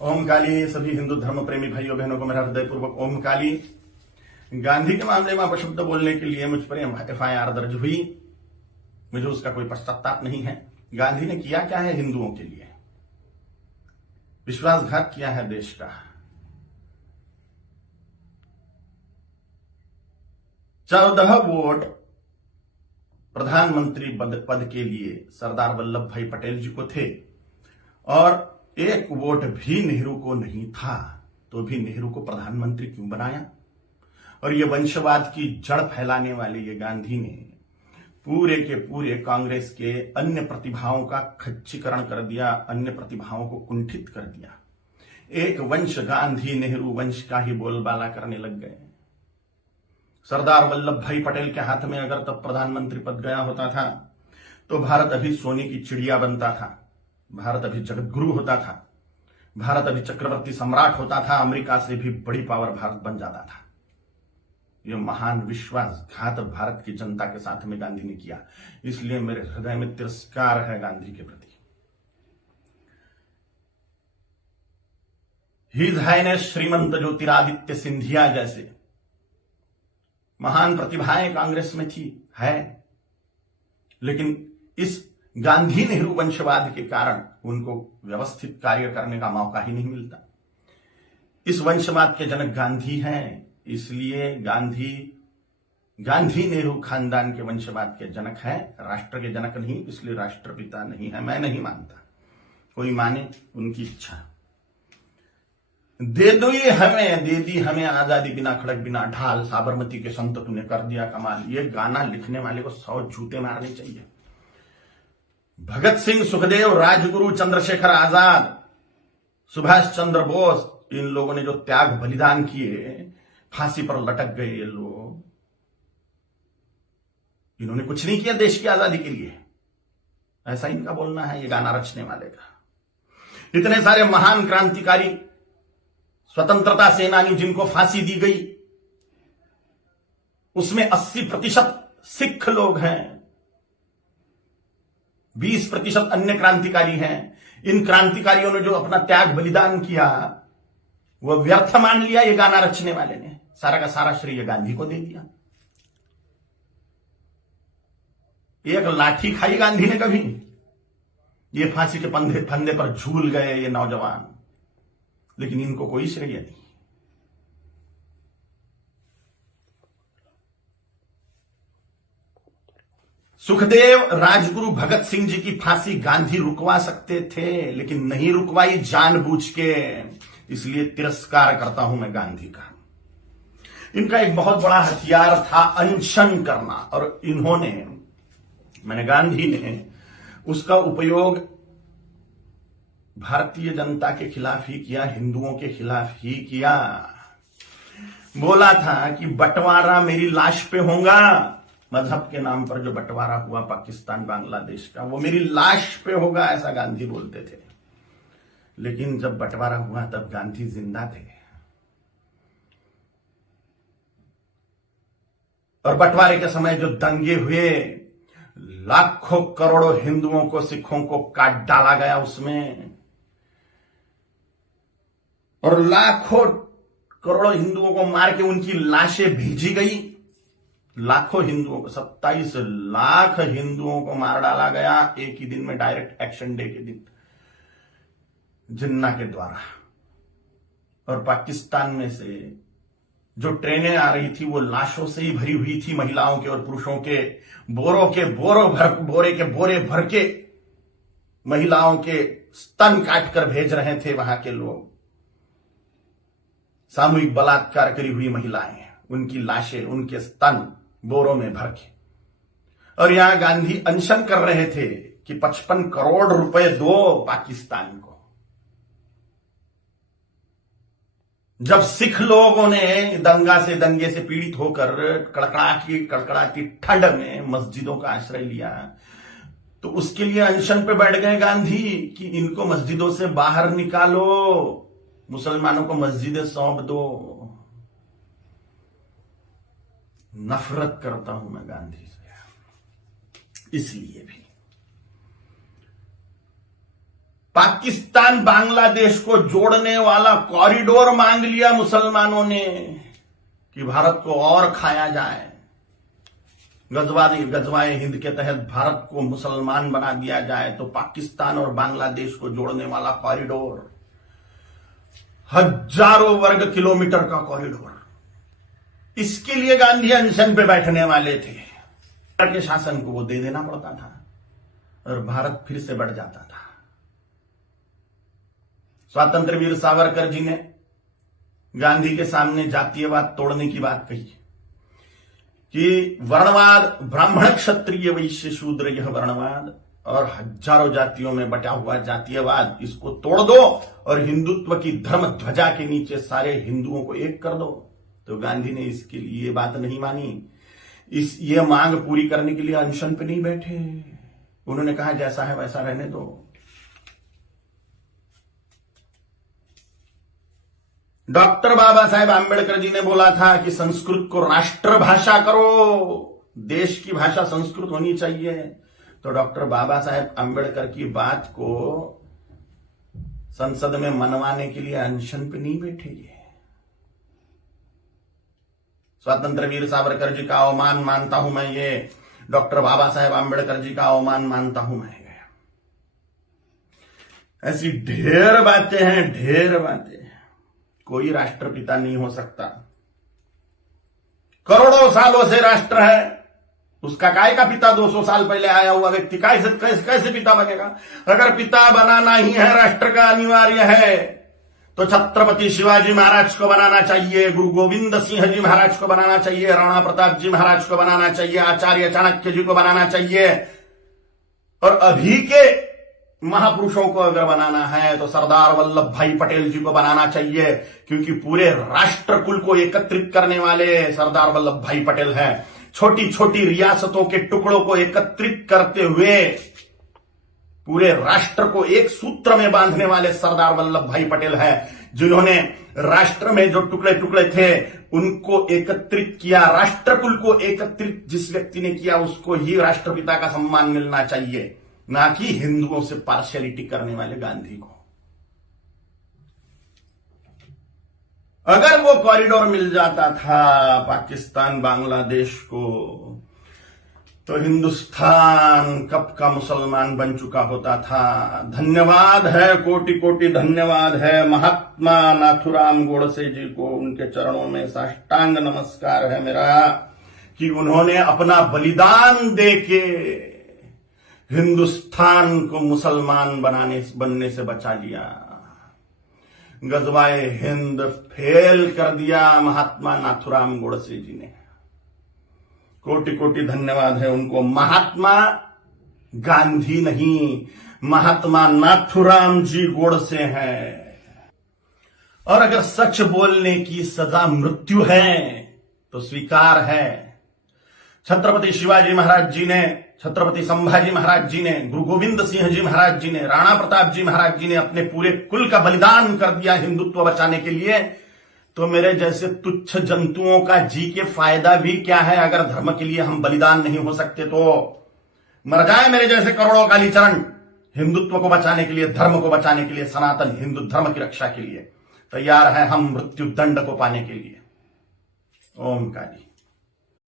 ओम काली। सभी हिंदू धर्म प्रेमी भाइयों बहनों को मेरा हृदयपूर्वक ओम काली। गांधी के मामले में अपशब्द बोलने के लिए मुझ पर एफआईआर दर्ज हुई। मुझे उसका कोई पश्चाताप नहीं है। गांधी ने किया क्या है हिंदुओं के लिए? विश्वासघात किया है देश का। 14 वोट प्रधानमंत्री पद के लिए सरदार वल्लभ भाई पटेल जी को थे और 1 वोट भी नेहरू को नहीं था, तो भी नेहरू को प्रधानमंत्री क्यों बनाया? और ये वंशवाद की जड़ फैलाने वाले ये गांधी ने पूरे के पूरे कांग्रेस के अन्य प्रतिभाओं का खच्चीकरण कर दिया, अन्य प्रतिभाओं को कुंठित कर दिया। एक वंश गांधी नेहरू वंश का ही बोलबाला करने लग गए। सरदार वल्लभ भाई पटेल के हाथ में अगर तब प्रधानमंत्री पद गया होता था तो भारत अभी सोने की चिड़िया बनता था, भारत अभी जगत गुरु होता था, भारत अभी चक्रवर्ती सम्राट होता था, अमेरिका से भी बड़ी पावर भारत बन जाता था। यह महान विश्वासघात भारत की जनता के साथ में गांधी ने किया, इसलिए मेरे हृदय में तिरस्कार है गांधी के प्रति। हिज हाइनेस श्रीमंत ज्योतिरादित्य सिंधिया जैसे महान प्रतिभाएं कांग्रेस में थी, है, लेकिन इस गांधी नेहरू वंशवाद के कारण उनको व्यवस्थित कार्य करने का मौका ही नहीं मिलता। इस वंशवाद के जनक गांधी हैं, इसलिए गांधी नेहरू खानदान के वंशवाद के जनक हैं, राष्ट्र के जनक नहीं, इसलिए राष्ट्रपिता नहीं है। मैं नहीं मानता, कोई माने उनकी इच्छा। दे दी हमें आजादी, बिना खड़क बिना ढाल, साबरमती के संत तूने कर दिया कमाल। ये गाना लिखने वाले को 100 जूते मारने चाहिए। भगत सिंह, सुखदेव, राजगुरु, चंद्रशेखर आजाद, सुभाष चंद्र बोस, इन लोगों ने जो त्याग बलिदान किए, फांसी पर लटक गए ये लोग, इन्होंने कुछ नहीं किया देश की आजादी के लिए, ऐसा इनका बोलना है ये गाना रचने वाले का। इतने सारे महान क्रांतिकारी, स्वतंत्रता सेनानी जिनको फांसी दी गई, उसमें 80% सिख लोग हैं, 20% अन्य क्रांतिकारी हैं। इन क्रांतिकारियों ने जो अपना त्याग बलिदान किया वह व्यर्थ मान लिया ये गाना रचने वाले ने, सारा का सारा श्रेय गांधी को दे दिया। एक लाठी खाई गांधी ने कभी? ये फांसी के फंदे पर झूल गए ये नौजवान, लेकिन इनको कोई श्रेय नहीं। सुखदेव, राजगुरु, भगत सिंह जी की फांसी गांधी रुकवा सकते थे, लेकिन नहीं रुकवाई जानबूझ के, इसलिए तिरस्कार करता हूं मैं गांधी का। इनका एक बहुत बड़ा हथियार था अनशन करना, और गांधी ने उसका उपयोग भारतीय जनता के खिलाफ ही किया, हिंदुओं के खिलाफ ही किया। बोला था कि बंटवारा मेरी लाश पे होगा, मजहब के नाम पर जो बंटवारा हुआ पाकिस्तान बांग्लादेश का, वो मेरी लाश पे होगा, ऐसा गांधी बोलते थे। लेकिन जब बंटवारा हुआ तब गांधी जिंदा थे, और बंटवारे के समय जो दंगे हुए, लाखों करोड़ों हिंदुओं को, सिखों को काट डाला गया उसमें, और लाखों करोड़ों हिंदुओं को मार के उनकी लाशें भेजी गई। लाखों हिंदुओं को, 27 लाख हिंदुओं को मार डाला गया एक ही दिन में, डायरेक्ट एक्शन डे के दिन, जिन्ना के द्वारा। और पाकिस्तान में से जो ट्रेनें आ रही थी वो लाशों से ही भरी हुई थी, महिलाओं के और पुरुषों के, बोरे के बोरे भर के महिलाओं के स्तन काट कर भेज रहे थे वहां के लोग। सामूहिक बलात्कार करी हुई महिलाएं, उनकी लाशें, उनके स्तन बोरों में भर के। और यहां गांधी अनशन कर रहे थे कि 55 करोड़ रुपए दो पाकिस्तान को। जब सिख लोगों ने दंगे से पीड़ित होकर कड़कड़ाती ठंड में मस्जिदों का आश्रय लिया, तो उसके लिए अनशन पे बैठ गए गांधी कि इनको मस्जिदों से बाहर निकालो, मुसलमानों को मस्जिदें सौंप दो। नफरत करता हूं मैं गांधी से, इसलिए भी पाकिस्तान बांग्लादेश को जोड़ने वाला कॉरिडोर मांग लिया मुसलमानों ने कि भारत को और खाया जाए। गजवाए हिंद के तहत भारत को मुसलमान बना दिया जाए, तो पाकिस्तान और बांग्लादेश को जोड़ने वाला कॉरिडोर, हजारों वर्ग किलोमीटर का कॉरिडोर, इसके लिए गांधी अनशन पे बैठने वाले थे। के शासन को वो दे देना पड़ता था और भारत फिर से बढ़ जाता था। स्वातंत्र वीर सावरकर जी ने गांधी के सामने जातीयवाद तोड़ने की बात कही कि वर्णवाद, ब्राह्मण क्षत्रिय वैश्य शूद्र, यह वर्णवाद और हजारों जातियों में बटा हुआ जातीयवाद, इसको तोड़ दो और हिंदुत्व की धर्म ध्वजा के नीचे सारे हिंदुओं को एक कर दो। तो गांधी ने इसके लिए ये बात नहीं मानी। ये मांग पूरी करने के लिए अनशन पे नहीं बैठे। उन्होंने कहा जैसा है वैसा रहने दो। डॉक्टर बाबा साहेब आंबेडकर जी ने बोला था कि संस्कृत को राष्ट्रभाषा करो, देश की भाषा संस्कृत होनी चाहिए। तो डॉक्टर बाबा साहेब आंबेडकर की बात को संसद में मनवाने के लिए अनशन पे नहीं बैठे। ये स्वतंत्र वीर सावरकर जी का अवमान मानता हूं मैं, ये डॉक्टर बाबा साहेब आंबेडकर जी का अवमान मानता हूं मैं। ऐसी ढेर बातें हैं, ढेर बातें। कोई राष्ट्रपिता नहीं हो सकता। करोड़ों सालों से राष्ट्र है, उसका काय का पिता 200 साल पहले आया हुआ व्यक्ति कैसे पिता बनेगा? अगर पिता बनाना ही है, राष्ट्र का अनिवार्य है, तो छत्रपति शिवाजी महाराज को बनाना चाहिए, गुरु गोविंद सिंह जी महाराज को बनाना चाहिए, राणा प्रताप जी महाराज को बनाना चाहिए, आचार्य चाणक्य जी को बनाना चाहिए। और अभी के महापुरुषों को अगर बनाना है तो सरदार वल्लभ भाई पटेल जी को बनाना चाहिए, क्योंकि पूरे राष्ट्र कुल को एकत्रित करने वाले सरदार वल्लभ भाई पटेल हैं। छोटी छोटी रियासतों के टुकड़ों को एकत्रित करते हुए पूरे राष्ट्र को एक सूत्र में बांधने वाले सरदार वल्लभ भाई पटेल हैं, जिन्होंने राष्ट्र में जो टुकड़े टुकड़े थे उनको एकत्रित किया। राष्ट्रकुल को एकत्रित जिस व्यक्ति ने किया उसको ही राष्ट्रपिता का सम्मान मिलना चाहिए, ना कि हिंदुओं से पार्शियलिटी करने वाले गांधी को। अगर वो कॉरिडोर मिल जाता था पाकिस्तान बांग्लादेश को, तो हिंदुस्तान कब का मुसलमान बन चुका होता था। धन्यवाद है, कोटि कोटि धन्यवाद है महात्मा नाथुराम गोडसे जी को, उनके चरणों में साष्टांग नमस्कार है मेरा कि उन्होंने अपना बलिदान देके हिंदुस्तान को मुसलमान बनने से बचा लिया। गजवाए हिंद फेल कर दिया महात्मा नाथुराम गोडसे जी ने। कोटि कोटि धन्यवाद है उनको। महात्मा गांधी नहीं, महात्मा नाथुराम जी गोडसे हैं। और अगर सच बोलने की सजा मृत्यु है तो स्वीकार है। छत्रपति शिवाजी महाराज जी ने, छत्रपति संभाजी महाराज जी ने, गुरु गोविंद सिंह जी महाराज जी ने, राणा प्रताप जी महाराज जी ने अपने पूरे कुल का बलिदान कर दिया हिंदुत्व बचाने के लिए। तो मेरे जैसे तुच्छ जंतुओं का जी के फायदा भी क्या है? अगर धर्म के लिए हम बलिदान नहीं हो सकते तो मर जाए मेरे जैसे करोड़ों कालीचरण, हिंदुत्व को बचाने के लिए, धर्म को बचाने के लिए, सनातन हिंदू धर्म की रक्षा के लिए तैयार है हम मृत्यु दंड को पाने के लिए। ओम काली।